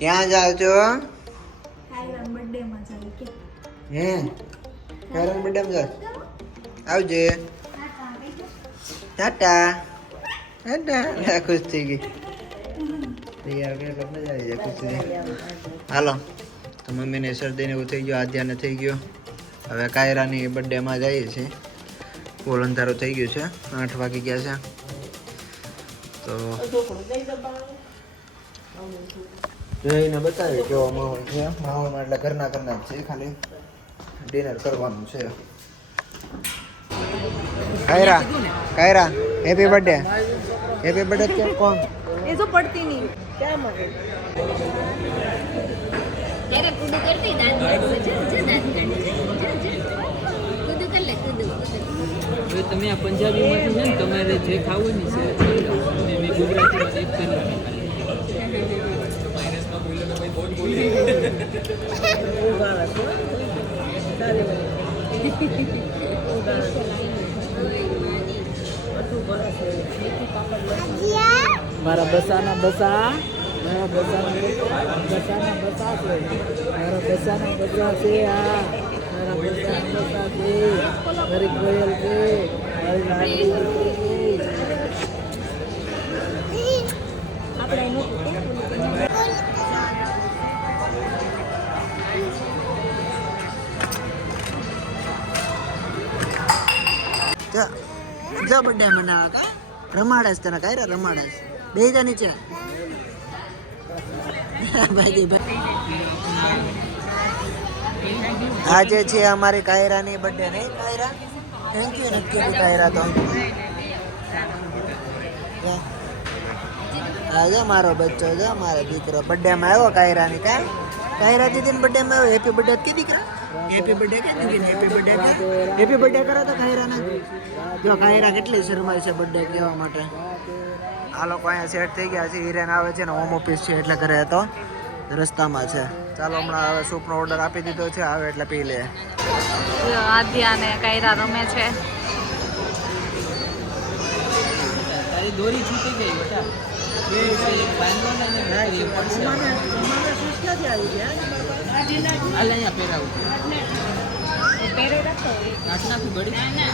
ક્યાં જાવ છો? કાયરા બર્થડે માં જાય કે હે કાયરા બર્થડે માં જાવ? આવજે. ટાટા ટાટા ખુશ થઈ ગઈ તૈયાર કે મજા આવી જાય ખુશ થઈ. હાલો તો મમ્મીને શરદીને એવું થઈ ગયું, આદ્યાને થઈ ગયું. હવે કાયરાની બર્થડેમાં જઈએ છીએ. ફૂલ અંધારું થઈ ગયું છે, 8 વાગી ગયા છે. તો જઈને બતાવીએ કેવો માહોલ છે. માહોલમાં એટલે ઘરના જ છે, ખાલી ડિનર કરવાનું છે. કાયરા કાયરા હેપી બર્થડે. હેપી બર્થડે કે કોણ એ જો પડતી નહીં ક્યાં માં तेरा कुदू करती दांत काढ जे दांत काढ जे कुदू कर ले कुदू હવે તમે આ પંજાબીમાંથી છે ને તમારે જે ખાવું ને છે ખાઈ લો અને મેં ગુજરાતીમાં એક કરવાની માઇનસમાં બોલ્યો ને ભાઈ બહુ બોલી મારા બસાના બસા મારા બસાના બસાના બસા છે મારા બસાના બસા છે આ મારા બસાના બસા છે મારી કોયલ છે મારી લાડી છે આપણે એનું જો બર્થડે મનાવા કા રમાડે છે તને કાયરા રમાડે છે. બે જા નીચે ભાઈ આજે છે અમારી કાયરાની બર્થડે નહીં કાયરા? થેન્ક યુ નક્કી કાયરા. તો આજે મારો બચ્ચો છે, મારો દીકરો બર્થડે માં આવ્યો કાયરાની. કા કાયરા દીદી ને બર્થડે માં આવ્યો. હેપી બર્થડે કે દીકરા? હેપી બર્થડે કે દીદી? હેપી બર્થડે હેપી બર્થડે કરો તો કાયરાને. જો કાયરા કેટલી શરમાય છે બર્થડે કહેવા માટે. આ લોકો અહીંયા સેટ થઈ ગયા છે. હિરેન આવે છે ને હોમ ઓફિસ છે એટલે ઘરે હતો, રસ્તામાં છે. ચાલો હમણાં હવે સૂપનો ઓર્ડર આપી દીધો છે, આવે એટલે પી લે. આદ્યા ને કાયરા રમે છે. તારી દોરી છૂટી ગઈ બેટા બે એક બાંધો ને એને પડશે હાલ અહીંયા પહેરાવું પહેરે રાખો નાખનાથી ગળી ના ના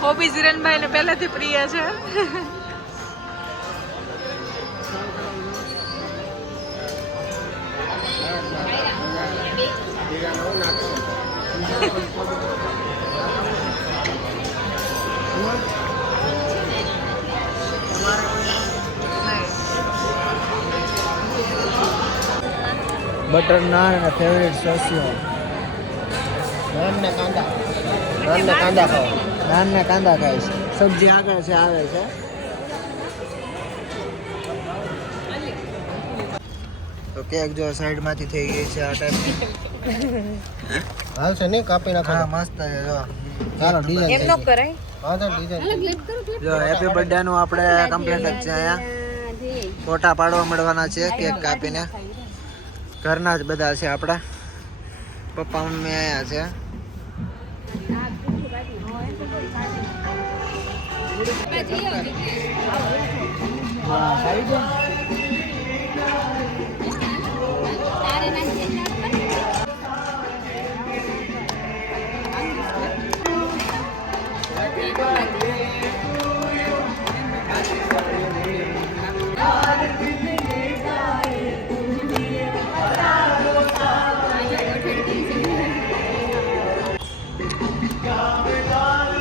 કોબી હિરેનભાઈ ને પહેલાથી પ્રિય છે. બટર નાન અને ફેવરેટ સોસિયો. નાન ને કાંદા ખાઓ. નાન ને કાંદા ખાય છે. સબ્જી આગળ છે, આવે છે. તો કેક જો સાઈડ માંથી થઈ ગઈ છે આ ટાઈપ. હાલ છે ને કાપી નાખો. હા મસ્ત છે જો. ચાલો ડિઝાઇન એમ નો કરાય. હા તો ડિઝાઇન જો હેપી બર્થડે નું આપણે કમ્પ્લીટ જ છે. અહીંયા ફોટા પાડવા મળવાના છે કેક કાપીને. ઘરના જ બધા છે આપણા. પપ્પા મમ્મી અહીંયા છે.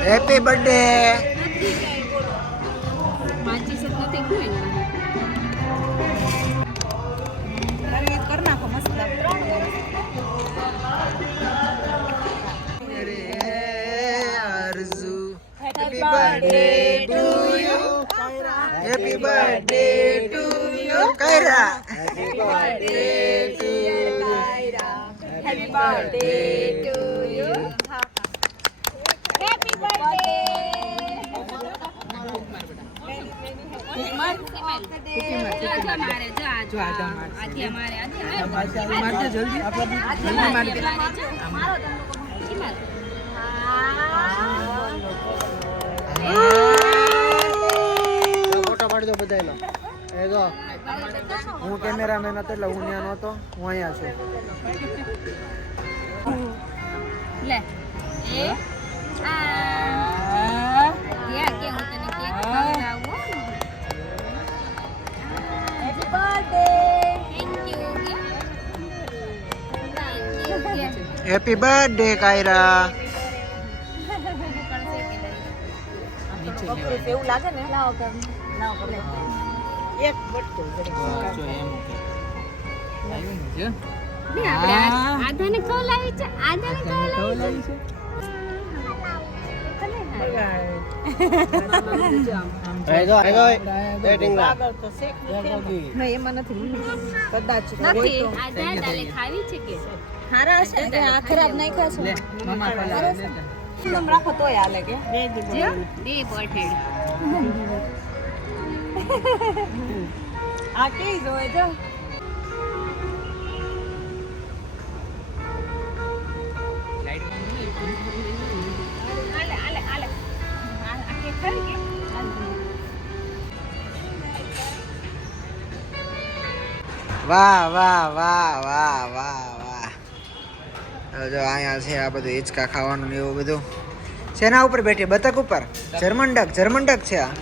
Happy birthday. કર નાખો મસ્ત. Happy birthday to you. Happy birthday to you. Kaira. Happy birthday to you. Happy birthday to you. Happy birthday. Photo પાડજો બધા લો એ જો હું કેમેરામેન હતો એટલે હું ત્યાં નહોતો હું અહીંયા છું લે એ આ કે હું તને કેક ખવડાવું happy birthday thank you happy birthday Kaira એવું લાગે ને એક આધાને ખવડાવી છે આધાને ખવડાવી છે એમાં નથી કદાચ નથી આધા દાલે ખાવી છે કે હારા હશે ને આ ખરાબ નાખ્યા છે એકદમ રાખો તોય હાલે કે બે બટેડ આ કેવી જોવે જો આલે આલે આલે આ કે ખરી કે વાહ વાહ વાહ વાહ વાહ વાહ જો અહીંયા છે આ બધું હિંચકા ખાવાનું ને એવું બધું શેના ઉપર બેઠી બતક ઉપર જર્મન ડક છે આ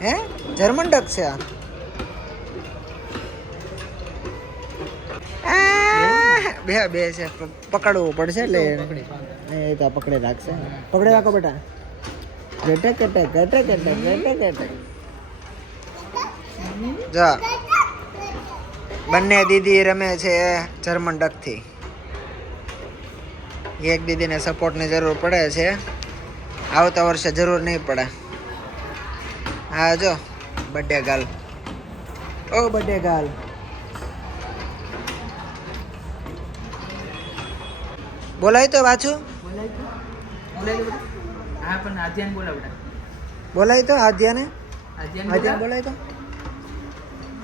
હે જર્મન ડક છે આ બે છે પકડવું પડશે એટલે એ તો પકડે રાખશે પકડે રાખો બેટા ગટક ગટક ગટક ગટક ગટક ગટક જો બંને દીદી રમે છે જર્મન ડકથી એક દીદીને સપોર્ટની જરૂર પડે છે આવતા વર્ષે જરૂર નહીં પડે હા જો બર્થડે ગર્લ ઓ બર્થડે ગર્લ બોલાય તો વાંચું બોલાય તો આદ્યાને આદ્યાને બોલાય તો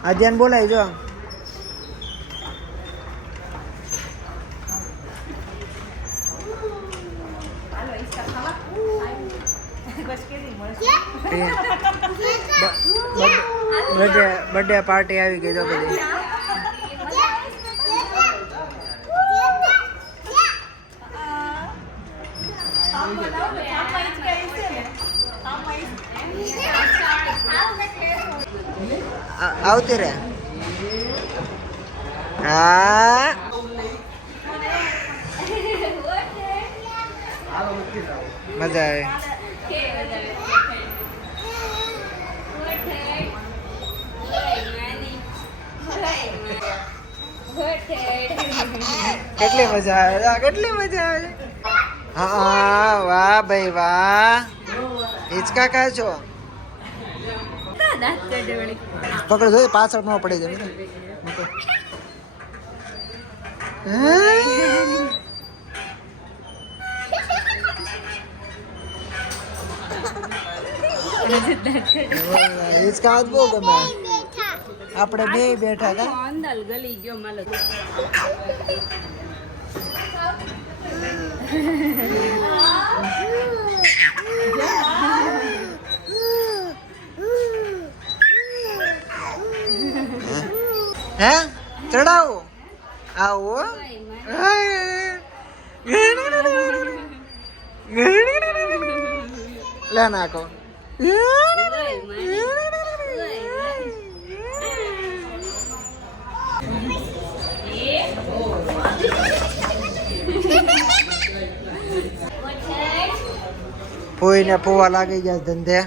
આદ્યાને બોલાય જો બર્થડે પાર્ટી આવી ગઈ જો બધી આવતી રે હા મજા આવે કેટલી મજા આવે કેટલી મજા આવે હા વાહ ભાઈ વાહ હિંચકા ખા છો પકડ જો પાછળ ન પડી જાય હિંચકા બહુ ગમે આપણે બે બેઠા હતા અંદલ ગલી ગયો માલો હે ચડાવો આવો લે નાખો ફોઈને પોવા લાગી ગયા ધંધે